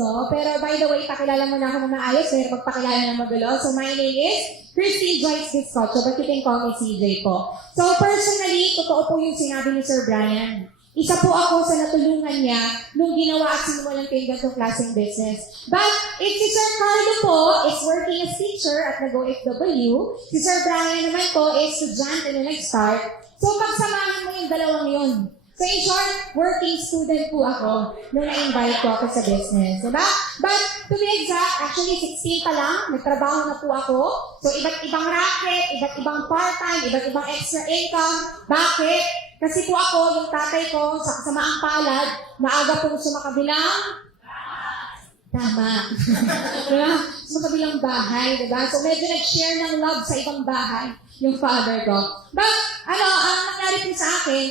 ko. Pero by the way, pakilala mo na ako ng maayos, pero magpakilala ng magulo. So my name is Christine Joyce Biscotto, but you can call me CJ po. So personally, totoo po yung sinabi ni Sir Brian. Isa po ako sa natulungan niya nung ginawa at sinuwalan ko yung ganitong klaseng business. But if si Sir Carlo po is working as teacher at nag-OFW, si Sir Brian naman po is estudyante na nag-start. So pagsamahan mo yung dalawang yun. So in short, working student po ako nung na-invite ko ako sa business. Diba? But to be exact, actually 16 pa lang, nagtrabaho na po ako. So iba't ibang racket, iba't ibang part-time, iba't ibang extra income. Bakit? Kasi po ako, yung tatay ko, sa kasamaang palad, maaga pong sumakabilang. Tama. Diba? Sumakabilang bahay, diba? So medyo nag-share ng love sa ibang bahay yung father ko. But, ang nangyari po sa akin,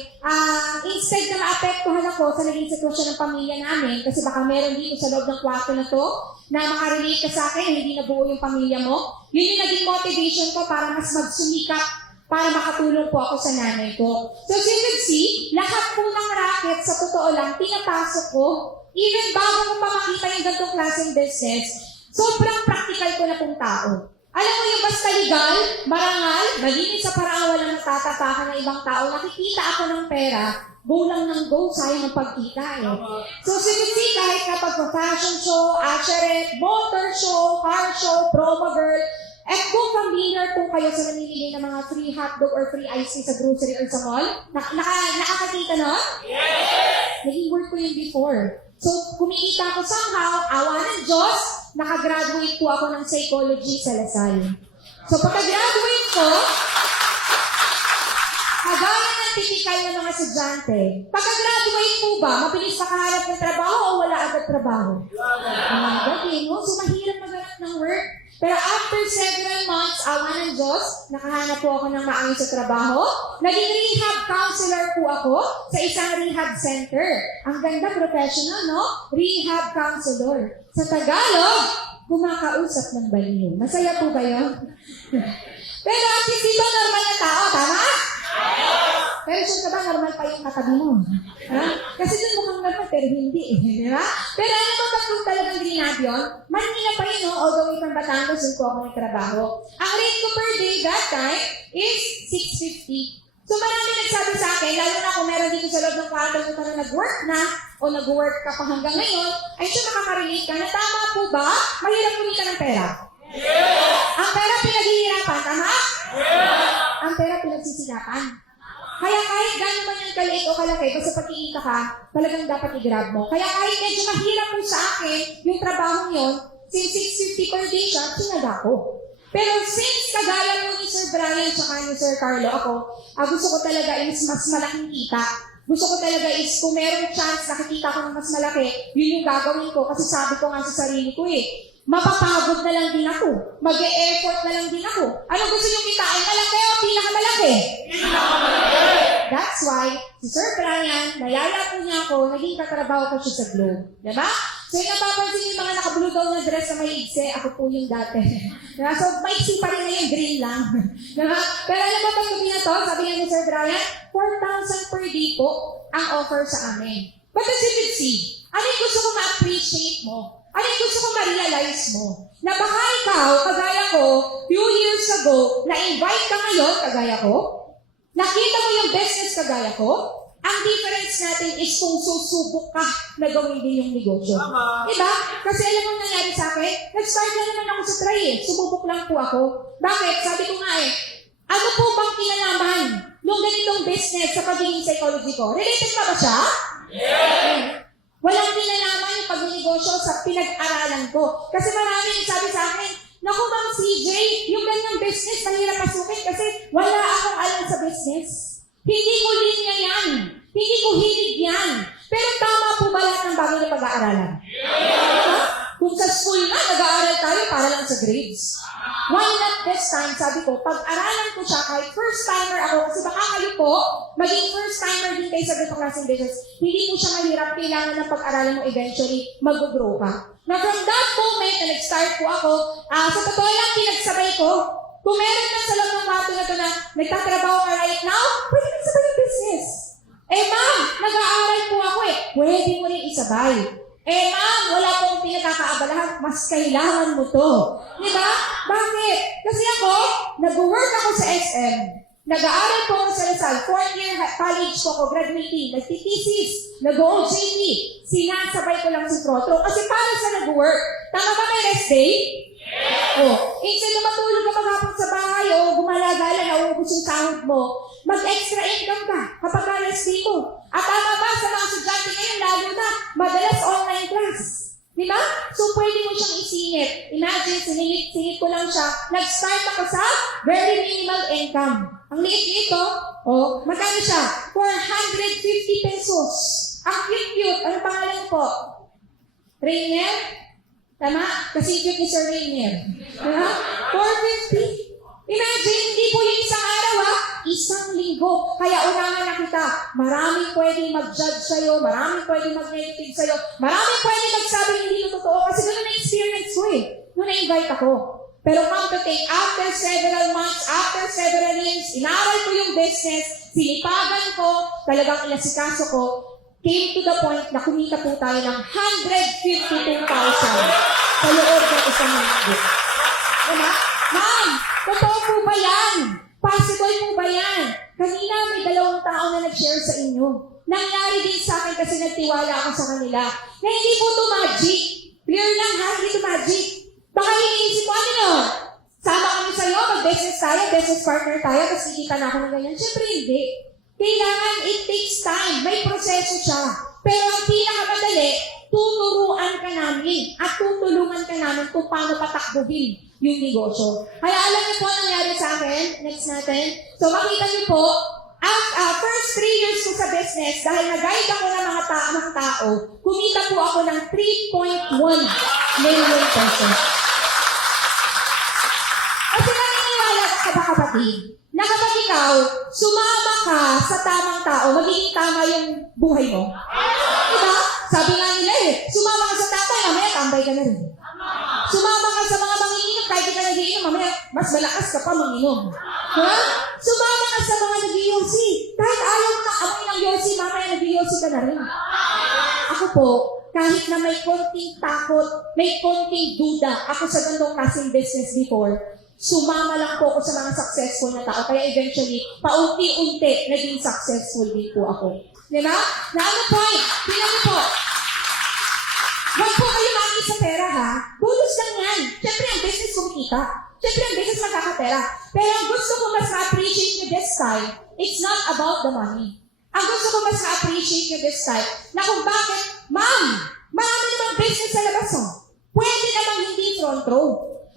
instead na maapektuhan ako sa naging sitwasyon ng pamilya namin, kasi baka meron dito sa loob ng kwarto na to, na makarelate ka sa akin, hindi nabuo yung pamilya mo, yun yung naging motivation ko para mas magsumikap para makatulong po ako sa nanay ko. So as you can see, lahat po ng racket, sa totoo lang, pinapasok ko. Even bago ko pa makita yung gantong klaseng business, sobrang practical ko na pong tao. Alam mo yung basta legal, marangal, malinis sa paraan walang natatapakan ng ibang tao, nakikita ako ng pera, go lang ng go, sayang ang pagkita eh. So as you can see, kahit kapag fashion show, usherette, motor show, car show, promo girl, at kung familiar po kayo sa namimili ng mga free hotdog or free ice cream sa grocery or sa mall, nakakakita nun? Yes! Naging work ko yun before. So, kumikita ko somehow, awa ng Diyos, nakagraduate po ako ng psychology sa Lasal. So, pagka-graduate ko, kagaya ng typical na mga estudyante, pagka-graduate po ba, mabilis makahanap ng trabaho o wala agad trabaho? Gabi, no? So, mahirap maghanap ng work. Pero after several months, awa ng Diyos, nakahanap po ako ng maayos sa trabaho. Naging rehab counselor po ako sa isang rehab center. Ang ganda professional, no? Rehab counselor. Sa Tagalog, kumakausap ng baliw. Masaya po kayo? Pero at least ito normal na tao, tama? Pero sure ka ba, normal pa yung katabi mo? Ha? Kasi dun mukhang normal, pero hindi eh. Di ba? Pero ano ba kung talagang grinab yun? Manila pa yun, no? All the way from Batangas, yun po ako nagtrabaho. Ang rate ko per day that time is 650. So marami nagsabi sa akin, lalo na kung meron dito sa loob ng kwarto mo na nag-work na, o nag-work ka pa hanggang ngayon, ay siya makaka-relate ka na tama po ba? Mahirap kumita ng pera. Yes! Ang pera pinaghihirapan, tama? Yes! Ang pera pinagsisinapan. Kaya kahit gano'n man yung kaliit o kalaki, basta pagkikita ka, talagang dapat i-grab mo. Kaya kahit medyo mahirap po sa akin, yung trabaho yun, since 650 per day siya, sinaga ko. Pero since kagaya mo ni Sir Brian at ni Sir Carlo, ako, gusto ko talaga is mas malaking kita. Gusto ko talaga is kung merong chance nakikita ko ng mas malaki, yun yung gagawin ko. Kasi sabi ko nga sa sarili ko mapapagod na lang din ako. Mag-e-effort na lang din ako. Anong gusto nyo kitain? Malaki o pinakamalaki? Pinakamalaki! That's why, si Sir Brian, nayaya po niya ako, naging katrabaho ko siya sa Globe. Diba? So yung napapansin yung mga naka-blue daw na dress na may igse, ako po yung dati. Diba? So maiksi pa rin na yung green lang. Diba? Pero alam mo pag na to, sabi nga ni Sir Brian, 4,000 per day po ang offer sa amin. But as you can see, ano yung gusto ko ma-appreciate mo? Ano yung gusto ko ma-realize mo? Na baka ikaw, kagaya ko, few years ago, na-invite ka ngayon, kagaya ko, nakita mo yung business kagaya ko, ang difference natin is kung susubok ka na gawin din yung negosyo. Diba? Kasi alam mo nangyari sa akin, nag-start na naman ako sa try sumubok lang po ako. Bakit? Sabi ko nga ano po bang kinalaman nung ganitong business sa pagiging psychology ko? Related pa ba siya? Yeah! Walang kinalaman yung pag-negosyo sa pinag-aralan ko. Kasi marami sabi sa akin, naku Ma'am CJ, yung ganyang business, mahirap pasukin kasi wala akong alam sa business. Hindi ko linya yan. Hindi ko hilig yan. Pero tama po ba lahat ng bagay na pag-aaralan? Yeah. Kung sa school na, nag-aaral tayo para lang sa grades. Why not this time? Sabi ko, pag-aralan ko siya kahit first-timer ako, kasi baka kayo po, maging first-timer din kayo sa ganitong klaseng business, hindi po siya mahirap, kailangan ng pag-aralan mo eventually, mag-grow ka. Na from that moment na nag-start po ako, sa totoo lang, pinagsabay ko, kung meron na sa loob ng kwarto na ito na nagtatrabaho ka right now, pwede nagsabay yung business. Ma'am, nag-aaral po ako pwede mo rin isabay. Ma'am, wala pong pinag pinag-aabalahan, mas kailangan mo to. Di ba? Bakit? Kasi ako, nag-work ako sa SM. Nag-aaral po ako sa Lasal. 4th year college po ako, graduating. Nagtitisis, nag-OJT. Sinasabay ko lang si Trotro. Kasi para sa nag-work. Tama ba may rest day? Instead na matulog ka maghapon sa bahay o gumala-gala na uubos yung sahod mo, mag-extra income ka kapag ka-rest day mo. At tama ba sa mga estudyante ngayon, lalo na, madalas online class. Di ba? So, pwede mo siyang isingit. Imagine, siningit ko lang siya. Nag-start ako sa very minimal income. Ang liit ito, magkano siya? 450 pesos. Ang cute-cute. Ano pangalan po? Rainier? Tama? Kasi cute ni Sir Rainier. Diba? 450. Imagine, hindi po yung isang araw isang linggo. Kaya unahan na kita. Maraming pwedeng mag-judge sa'yo, maraming pwedeng mag-negative sa'yo, maraming pwedeng magsabi hindi ito totoo kasi gano'n na-experience ko Nung na-invite ako. Pero come to think, after several months, after several years, inaral ko yung business, sinipagan ko, talagang inasikaso ko, came to the point na kumita po tayo ng 152,000 sa loob ng isang linggo. Diba? Ma'am, totoo po ba yan? Possible po ba yan? Kanina may 2 tao na nag-share sa inyo. Nangyari din sa akin kasi nagtiwala ako sa kanila. Na hindi po ito magic. Clear lang ha, hindi ito magic. Baka iniisip mo, sama kami sa'yo, mag-business tayo, business partner tayo, tapos kikita na ako ng ganyan. Siyempre hindi. Kailangan, it takes time. May proseso siya. Pero ang pinakamadali, tuturuan ka namin at tutulungan ka namin kung paano patakbuhin yung negosyo. Kaya alam niyo po ang nangyari sa akin. Next natin. So makita niyo po, ang first 3 years ko sa business, dahil nag-guide ako ng mga tao, kumita po ako ng 3.1 million pesos. Kasi naniniwala ka ba kapatid, na kapag ikaw, sumama ka sa tamang tao, magiging tama yung buhay mo. Diba? Sabi nga nila sumama ka sa tatay, mamaya tambay ka na rin. Sumama ka sa mga manginginom, kahit di ka nagiinom, mamaya mas malakas ka pa manginom. Ha? Sumama ka sa mga nag-iyosi. Kahit ayaw mo na amoy ng yosi, mamaya nag-iyosi ka na rin. Ako po, kahit na may konting takot, may konting duda, ako sa gandong klaseng business before, sumama lang po ako sa mga successful na tao. Kaya eventually, paunti-unti, naging successful din po ako. Diba? Na ano point? Tingnan niyo po. Huwag po kayo maki sa pera ha. Bonus lang yan. Siyempre, ang business kumikita. Siyempre, ang business magkakapera. Pero ang gusto ko mas ma-appreciate nyo this time, it's not about the money. Ang gusto ko mas ma-appreciate nyo this time, na kung bakit, ma'am, marami namang business sa labas Pwede namang hindi front row.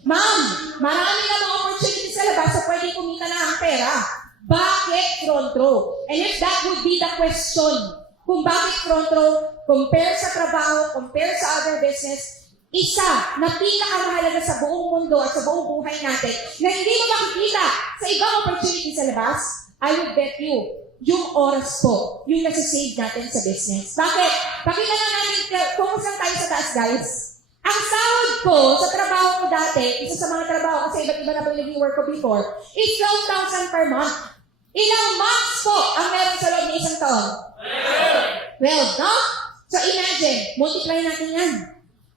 Ma'am, marami namang opportunity sa labas so pwede kumita na ang pera. Bakit front row? And if that would be the question, kung bakit front row, compare sa trabaho, compare sa other business, isa na pinakamahalaga sa buong mundo at sa buong buhay natin na hindi mo makikita sa ibang opportunity sa labas, I would bet you, yung oras po, yung nasa-save natin sa business. Bakit? Pakita na natin, focus lang tayo sa taas, guys. Ang sahod ko sa trabaho ko dati, isa sa mga trabaho kasi iba't iba na po yung naging work ko before, is 12,000 per month. Ilang months po ang meron sa loob ng isang taon? 12, no? So imagine, multiply natin yan.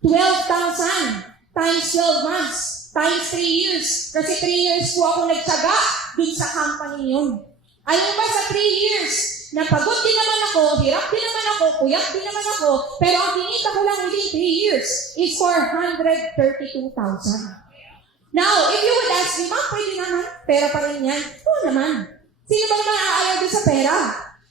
12,000 times 12 months times 3 years. Kasi 3 years po ako nagtsaga dun sa company yun. Ayun ba sa 3 years, napagod din naman ako, hirap din naman ako, kuyak din naman ako, pero ang kinita ko lang within 3 years is 432,000. Now, if you would ask me, ma'am, pwede naman, pera pa rin yan. Oo naman. Sino ba naman aayaw doon sa pera?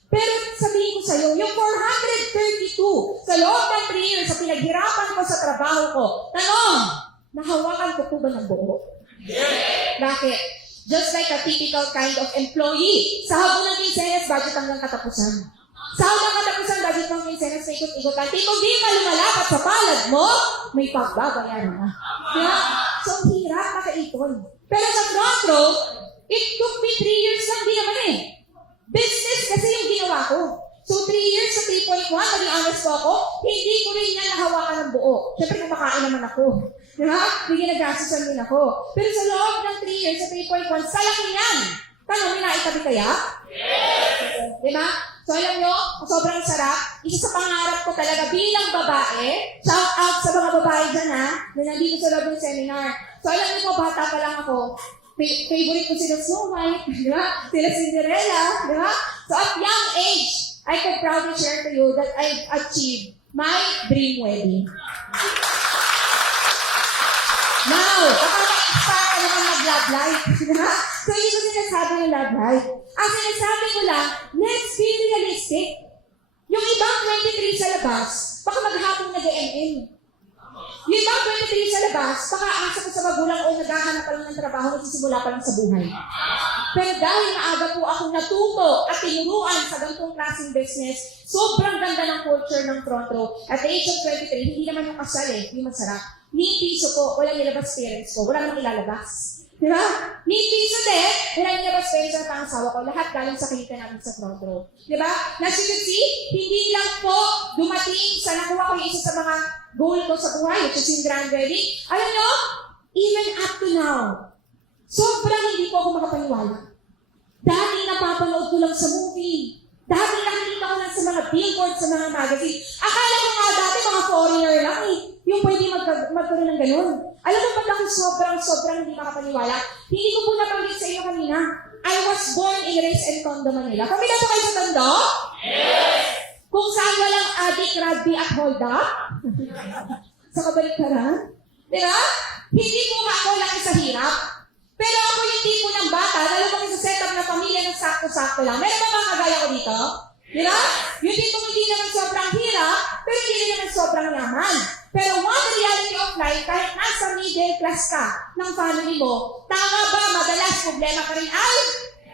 Pero sabihin ko sa'yo, yung 432 sa loob ng 3 years sa pinaghirapan ko sa trabaho ko, tanong, nahawakan ko po ba ng buo? Yeah. Bakit? Just like a typical kind of employee. Sahod mo ng quincenas, budget hanggang katapusan. Sahod ng katapusan, budget ng quincenas, may ikot-ikotan. Kung di ka lumalapat sa palad mo, may pagbabayaran na. Yeah? So, hirap makaipon. Pero sa front row, it took me 3 years lang, di naman Business kasi yung ginawa ko. So, 3 years sa 3.1, maging honest po ako, hindi ko rin yan nahawakan ng buo. Siyempre, kumakain naman ako. Diba? Hindi nag-gastusan din ako. Pero sa loob ng 3 years sa 3.1, sa laki yan. Tanong, may naitabi kaya? Yes! Diba? So alam nyo, sobrang sarap. Isa sa pangarap ko talaga bilang babae, shout out sa mga babae dyan na nandito sa loob ng seminar. So alam nyo po, bata pa lang ako, favorite ko sila Snow White, di ba? Sila Cinderella, di ba? So at young age, I can proudly share to you that I've achieved my dream wedding. Now, kapag-expire ka naman mag-love life, di ba? So hindi ko sinasabi ng love life. Ang sinasabi ko lang, let's be realistic. Yung ibang 23 sa labas, baka maghapong nag-MM. Yung ibang 23 sa labas, baka asa ko sa magulang o naghahanap pa lang ng trabaho, nagsisimula pa lang sa buhay. Pero dahil maaga po akong natuto at tinuruan sa ganitong klaseng business, sobrang ganda ng culture ng front row. At the age of 23, hindi naman yung kasal yung masarap. Ni piso po, walang nilabas parents ko, wala namang ilalabas. Di ba? Ni piso din, walang nilabas parents ng pangasawa ko, lahat galing sa kita namin sa front row. Di ba? As you can see, hindi lang po dumating sa nakuha ko yung isa sa mga goal ko sa buhay, which is yung grand wedding. Alam nyo, even up to now, sobrang hindi po ako makapaniwala. Dati napapanood ko lang sa movie. Dati nakikita ko lang sa mga billboards, sa mga magazine. Akala ko nga dati mga foreigner lang yung pwede magkaroon ng ganun. Alam mo ba't ako sobrang hindi makapaniwala? Hindi ko po nabanggit sa inyo kanina. I was born and raised in Tondo, Manila. Kami na po kayo sa Tondo? Yes! Kung saan walang adik, rugby at hold up? Sa kabaliktaran? Di ba? Hindi po ako laki sa hirap. Pero ako yung tipo ng bata, lalo kami sa setup na pamilya ng sakto-sakto lang. Meron ba mga kagaya ko dito? Di ba? Yung tipo hindi naman sobrang hirap, pero hindi naman sobrang yaman. Pero one reality of life, kahit nasa middle class ka ng family mo, tama ba madalas problema ka rin ay?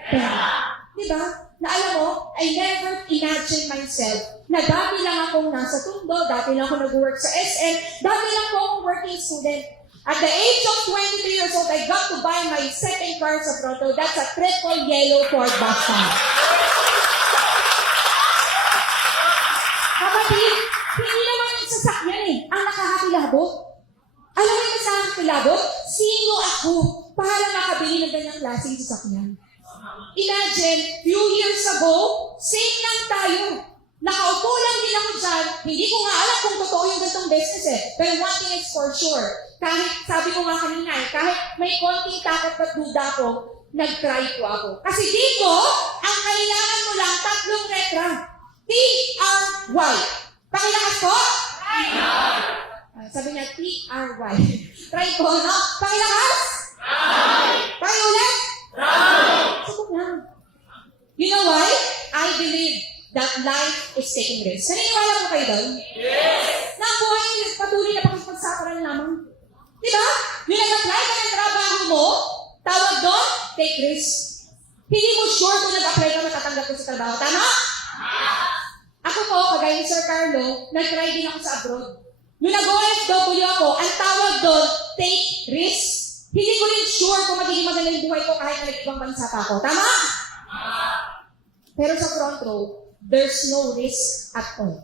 Pera. Di ba? Na alam mo, I never imagined myself na dati lang akong nasa Tondo, dati lang ako nag-work sa SM, dati lang ako working student. At the age of 23 years old, I got to buy my second car sa Proto. That's a triple yellow Ford Mustang. Kapatid, hindi naman yung sasakyan ang nakakakilabot. Alam mo yung nakakakilabot? Sino ako para makabili ng ganyang klaseng sasakyan? Imagine, few years ago, same lang tayo. Nakaupo lang din ako dyan. Hindi ko nga alam kung totoo yung ganitong business Pero one thing is for sure. Kahit, sabi ko nga kanina kahit may konting takot at duda ko, nag-try po ako. Kasi dito, ang kailangan mo lang tatlong letra. T-R-Y. Pakilakas po? Sabi niya, T-R-Y. Try ko, no? Pakilakas? Pakiulit? Subok lang. You know why? I believe that life is taking risks. Naniniwala po kayo doon? Yes! Na ang buhay niyo, patuloy na pakipagsakaran lamang. Diba? Yung nag-apply ka ng trabaho mo, tawag doon, take risks. Hindi mo sure kung nag-apply ka, matatanggap ko sa trabaho. Tama? Ako po, kagaya ni Sir Carlo, nag-try din ako sa abroad. Nung nag-OFW ako, ang tawag doon, take risks. Hindi ko rin sure kung magiging maganda yung buhay ko kahit na nag-ibang bansa pa ako. Tama? Pero sa front row, there's no risk at all.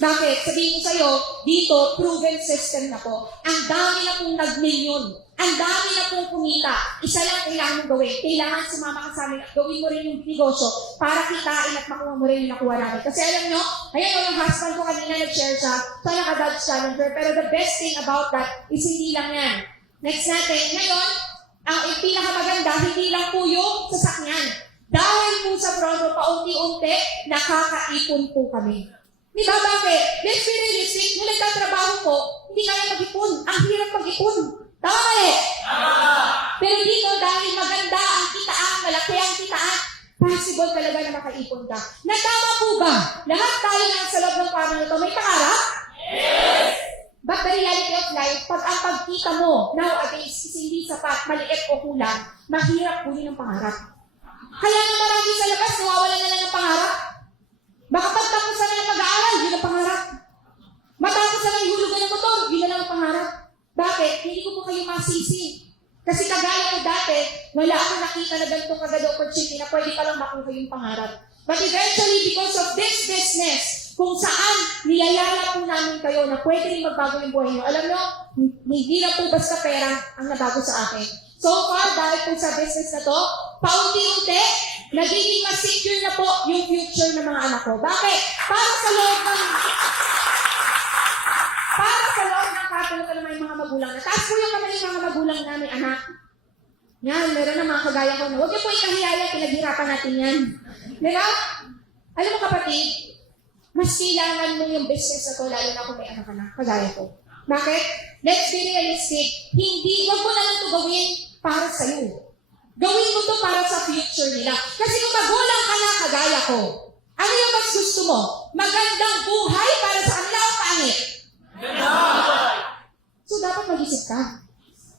Bakit? Sabihin ko sa'yo, dito, proven system na po. Ang dami na pong nag-milyon. Ang dami na pong kumita. Isa lang kailangan mong gawin. Kailangan sumama ka sa amin at gawin mo rin yung negosyo para kitain at makuha mo rin yung nakuha namin. Kasi alam nyo, ayan yung husband ko kanina nag-share siya, so naka-Dodge Challenger. Pero the best thing about that is hindi lang yan. Next natin, ngayon, ang pinakamaganda, hindi lang po yung sasakyan. Dahil po sa Proto, paunti-unti, nakakaipon po kami. Di ba bakit? Let's be realistic, nung nagtatrabaho ko, hindi kaya mag-ipon. Ang hirap mag-ipon. Tama ba Pero dito, dahil maganda ang kitaan, malaki ang kitaan, possible talaga na makaipon ka. Natama po ba? Lahat tayo na sa loob ng pamilya ito, may pangarap? Yes! But the reality of life, pag ang pagkita mo, nowadays, is hindi sapat, maliit o kulang, mahirap po yun ang pangarap. Kaya nga marami sa labas, nawawala na lang ng pangarap. Baka pagtapos na ng pag-aaral, yun ang pangarap. Matapos na ng hulugan ng motor, yun na lang ang pangarap. Bakit? Hindi ko po kayo masisi. Kasi kagaya ko dati, wala akong nakita na ganito kagad opportunity na pwede pa lang makuha yung pangarap. But eventually, because of this business, kung saan niyayala po namin kayo na pwede rin magbago yung buhay nyo, alam nyo, hindi na po basta pera ang nabago sa akin. So far, dahil po sa business na to, paunti-unti, nagiging mas secure na po yung future ng mga anak ko. Bakit? Para sa loob ng katulad naman yung mga magulang na. Taas po yung kamay yung mga magulang namin, anak. Yan, meron na mga kagaya ko na. Huwag niyo po ikahiyaya, pinaghirapan natin yan. Diba? Alam mo kapatid, mas kailangan mo yung business na to, lalo na kung may anak ka na, kagaya ko. Bakit? Let's be realistic. Huwag mo na lang ito gawin para sa'yo. Gawin mo to para sa future nila. Kasi kung magulang ka na, kagaya ko, ano yung mas gusto mo? Magandang buhay para sa kanila o pangit? So, dapat mag-isip ka.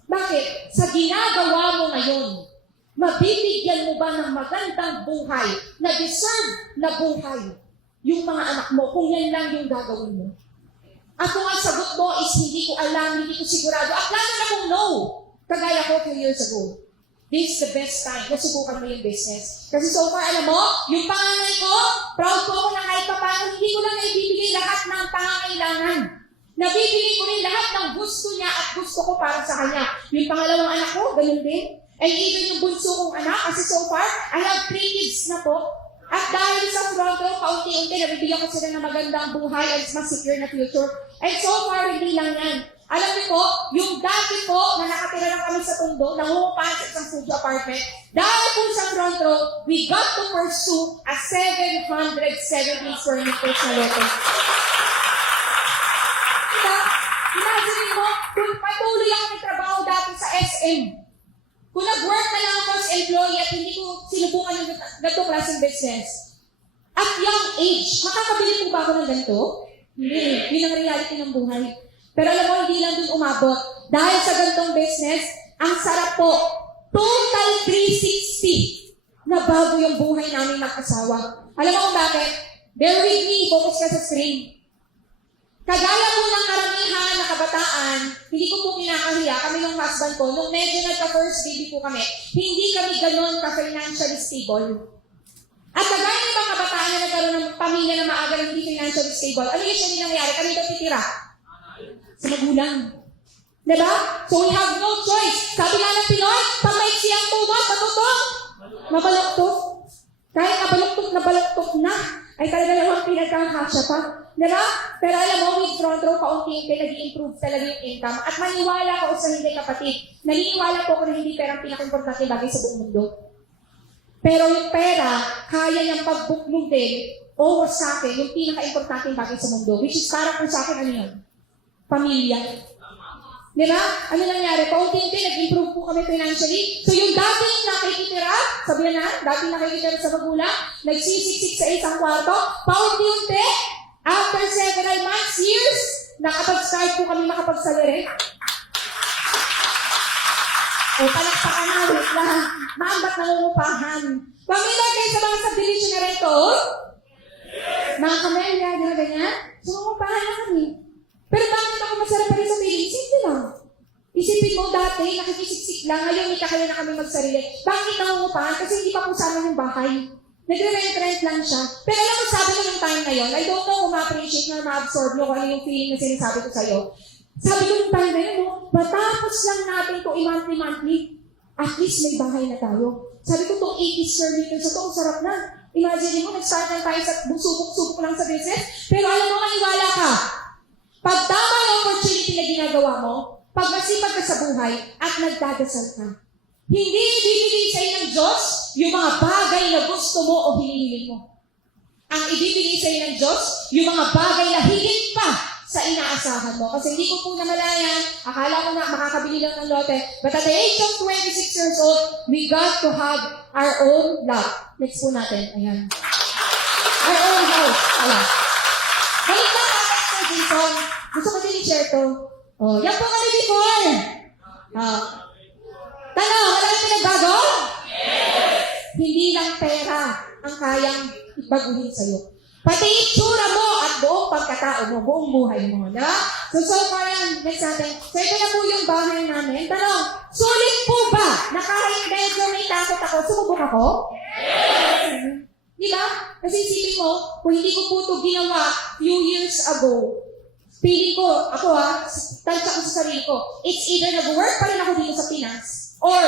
Bakit? Sa ginagawa mo ngayon, mabibigyan mo ba ng magandang buhay, na deserve na buhay, yung mga anak mo, kung yan lang yung gagawin mo? At kung ang sagot mo is hindi ko alam, hindi ko sigurado, at lalo na kung no, kagaya ko 2 years ago, this is the best time na subukan mo yung business. Kasi so far, alam mo, yung panganay ko, proud ko ako na kahit pa paano, hindi ko lang naibibigay lahat ng pangangailangan. Nabibigay ko rin lahat ng gusto niya at gusto ko para sa kanya. Yung pangalawang anak ko, ganun din. And even yung bunso kong anak, kasi so far, I have 3 kids na po. At dahil sa Toronto, paunti-unti, nabibigyan ko sila ng magandang buhay at mas secure na future. And so far, hindi lang yan. Alam niyo po, yung dati po, na nakatira lang kami sa Tondo, nangungupahan sa isang studio apartment, dahil po sa Toronto, we got to pursue a 770 square meters na lote. Imagine mo, kung patuloy ako nagtrabaho dati sa SM, kung nag-work na lang ako as employee at hindi ko sinubukan yung ganito klaseng business, at young age, makakabili po ba ako ng ganito? Hindi. Yun ang reality ng buhay. Pero alam mo, hindi lang dun umabot. Dahil sa ganitong business, ang sarap po, total 360 na bago yung buhay namin mag-asawa. Alam mo kung bakit? Bear with me, focus ka sa screen. Kagaya po ng karamihan na kabataan, hindi ko po kinakahiya, kami ng husband ko, nung medyo nagka-first baby po kami, hindi kami ganon ka-financially stable. At kagaya ng mga kabataan na nagkaroon ng pamilya na maaga na hindi financially stable, ano usually nangyari? Kami ito titira sa magulang. Diba? So we have no choice. Sabi nga ng Pinoy, pamaiksi ang tubat, matutok, mabaloktok. Kahit nabaloktok na, ay talaga namang pinagkakasya pa. Diba? Pero alam mo, with front row, kaunti-unti, nag-i-improve talaga yung income. At maniwala ko sa hindi kapatid. Naniniwala po ako na hindi pera ang pinaka-importante bagay sa buong mundo. Pero yung pera, kaya niyang pagbuklong din, o sa akin, yung pinaka-importante bagay sa mundo. Which is para po sa akin, ano yun? Pamilya. Diba? Ano nangyari? Paunti-unti, nag-improve po kami financially. So yung dating nakikitira, sabihin na, dating nakikitira sa magulang, nagsisiksik sa isang kwarto, paunti-unti, after several months, years, nakapag-start po kami makapagsaliri. O, palakpakan na, wait lang. Ma'am, ba't nangungupahan? Familiar kayo sa mga subdivision na rin to? Mga kamelya, ganyan? So, nangungupahan na kami. Pero bakit ako masarap pa rin sa feeling? Simple lang. Isipin mo dati, nakikisiksik lang, ngayon may kakaya na kami magsarili. Bakit nangungupahan? Kasi hindi pa po sa amin yung bahay. Nagre-rent lang siya. Pero alam mo, sabi ko yung time na yun, I don't know kung ma-appreciate or ma-absorb nyo kung ano yung feeling na sinasabi ko sa'yo. Sabi ko yung time na yun, matapos lang natin ito monthly, at least may bahay na tayo. Sabi ko itong 80 square meters, ito ang sarap na. Imagine mo, nag-start lang tayo sa busubok-subok lang sa business, pero alam mo, maniwala ka. Pag tama yung opportunity na ginagawa mo, pag masipag ka sa buhay, at nagdadasal ka, hindi ibibigay sa iyo ng Diyos yung mga bagay na gusto mo o hinihiling mo. Ang ibibigay sa iyo ng Diyos, yung mga bagay na higit pa sa inaasahan mo. Kasi hindi ko po namalayan, akala ko na makakabili lang ng lote. But at the age of 26 years old, we got to have our own lot. Next po natin. Ayan. Our own house. Ayan. Balik na Pastor Jason. Gusto ko din i-share to. Oh, yan po kami before. Tanong, wala yung pinagbago? Yes! Hindi lang pera ang kayang baguhin sa'yo. Pati itsura mo at buong pagkatao mo, buong buhay mo. Diba? So far yan, next natin. So ito na po yung bahay namin. Tanong, sulit po ba na kahit medyo may takot ako, sumubok ako? Yes! Diba? Kasi isipin mo, kung hindi ko po ito ginawa few years ago, feeling ko, ako tansya ko sa sarili ko, it's either nag-work pa rin ako dito sa Pinas, Or,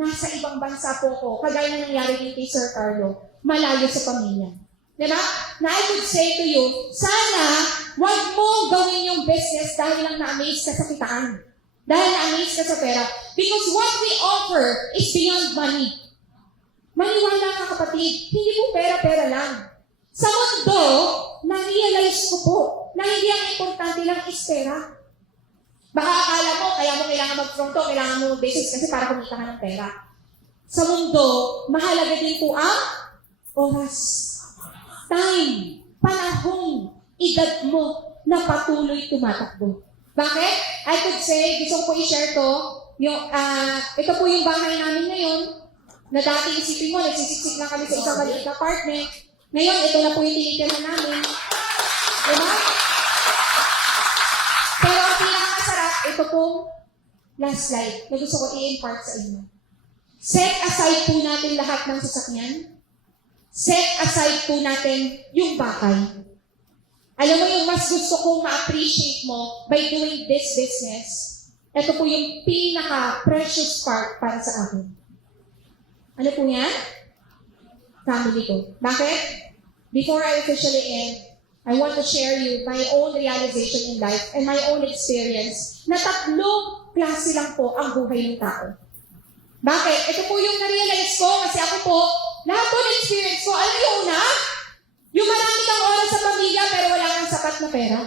nasa ibang bansa po ko, kagaya na nangyari din kay Sir Carlo, malayo sa pamilya. Diba? Na I could say to you, sana, wag mo gawin yung business dahil lang na-amaze ka sa kitaan. Dahil na-amaze ka sa pera. Because what we offer is beyond money. Maniwala ka kapatid, hindi po pera-pera lang. Sa mundo, na-realize ko po na hindi ang importante lang is pera. Baka akala mo, kaya mo kailangan mag-fronto, kailangan mo mag-business kasi para kumita ka ng pera. Sa mundo, mahalaga din po ang oras, time, panahon, edad mo na patuloy tumatakbo. Bakit? I could say, gusto ko po i-share to, ito po yung bahay namin ngayon, na dati isipin mo, nagsisiksik lang kami sa isang maliit na apartment. Ngayon, ito na po yung tinitira namin. Diba? Pero ang pinakamasarap, ito po, last slide, na gusto ko i-impart sa inyo. Set aside po natin lahat ng sasakyan. Set aside po natin yung bahay. Alam mo yung mas gusto kong ma-appreciate mo by doing this business, ito po yung pinaka-precious part para sa akin. Ano po yan? Family ko. Bakit? Before I officially end, I want to share you my own realization in life and my own experience na tatlong klase lang po ang buhay ng tao. Bakit? Ito po yung na-realize ko kasi ako po, lahat po na-experience ko. Alam niyo una? Yung marami kang oras sa pamilya pero wala kang sapat na pera.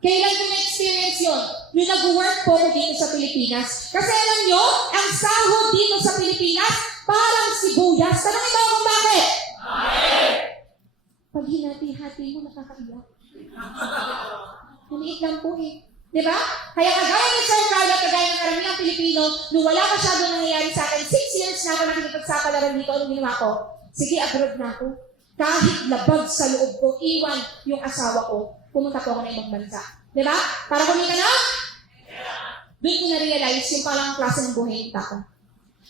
Kailan ko na-experience yun? Yung nag-work po ko dito sa Pilipinas. Kasi alam nyo, ang sahod dito sa Pilipinas, parang sibuyas. Tanongin mo kung bakit? Pag hinati-hati mo, nakakaiyak. Maliit lang po eh. Diba? Kaya kagaya ni Sir Carlo, kagaya ng karamihang Pilipino, nung wala masyado nangyayari sa akin, 6 years na ako nakikipagsapalaran dito, anong ginawa ko? Sige, abroad na ako. Kahit labag sa loob ko, iwan yung asawa ko, pumunta po ako ng ibang bansa. Diba? Para kumita na? Doon ko na-realize yung palang klase ng buhay ng tao.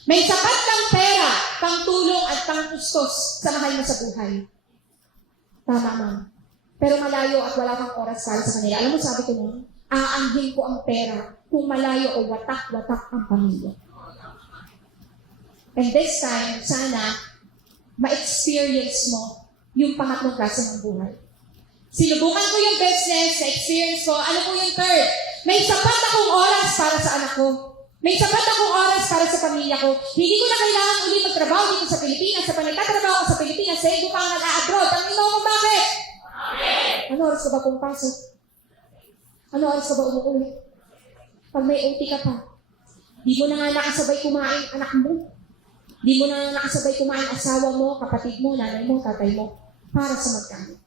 May sapat kang pera, pang tulong at pang tustos sa mahal mo sa buhay. Tama, ma'am. Pero malayo at wala kang oras para sa kanila. Alam mo, sabi ko nun, aanhin ko ang pera kung malayo o watak-watak ang pamilya. And this time, sana, ma-experience mo yung pangatlong klase ng buhay. Sinubukan ko yung business, na-experience ko. Ano po yung third? May sapat akong oras para sa anak ko. May sapat akong oras para sa pamilya ko. Hindi ko na kailangan ulit magtrabaho dito sa Pilipinas. Sa panagtatrabaho ko sa Pilipinas, sa ko pang nag-a-abroad. Ang ino mo bakit? Ano oras ka ba pumapasok? Ano oras ka ba umuwi? Pag may OT ka pa, di mo na nga nakasabay kumain anak mo. Di mo na nakasabay kumain asawa mo, kapatid mo, nanay mo, tatay mo, para sa magkano.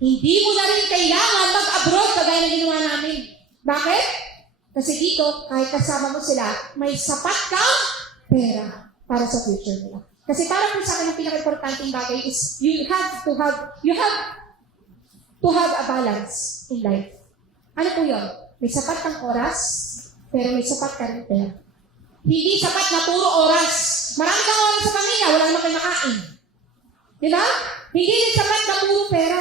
Hindi mo na rin kailangan mag-abroad kagaya na ginawa namin. Bakit? Kasi dito, kahit kasama mo sila, may sapat kang pera para sa future nila. Kasi para po sa akin, ang pinaka-importanting bagay is you have to have a balance in life. Ano po yun? May sapat kang oras, pero may sapat ka rin pera. Hindi sapat na puro oras. Marami kang oras sa pamilya, wala naman kayo makain. Diba? Hindi rin sapat na puro pera.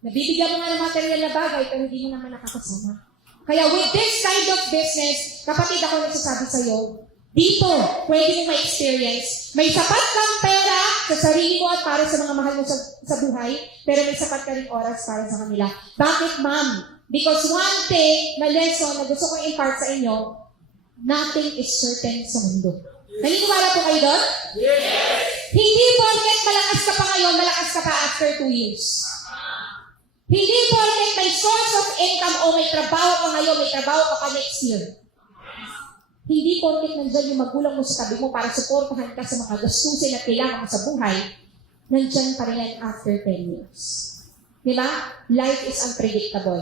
Nabibigyan mo nga ng material na bagay, pero hindi mo naman nakakasama. Kaya with this kind of business, kapatid ako nagsasabi sa'yo, dito, pwede mong ma-experience. May sapat kang pera sa sarili mo at para sa mga mahal mo sa buhay, pero may sapat ka rin oras para sa kanila. Bakit, ma'am? Because one thing na lesson na gusto kong impart sa inyo, nothing is certain sa mundo. Naniniwala po kayo doon? Yes! Hindi porket malakas ka pa ngayon, malakas ka pa after 2 years. Hindi porket may source of income o may trabaho ka ngayon, may trabaho ka pa next year. Hindi porket nandyan yung magulang mo sa tabi mo para suportahan ka sa mga gastusin at kailangan mo sa buhay, nandyan pa rin yan after 10 years. Diba? Life is unpredictable.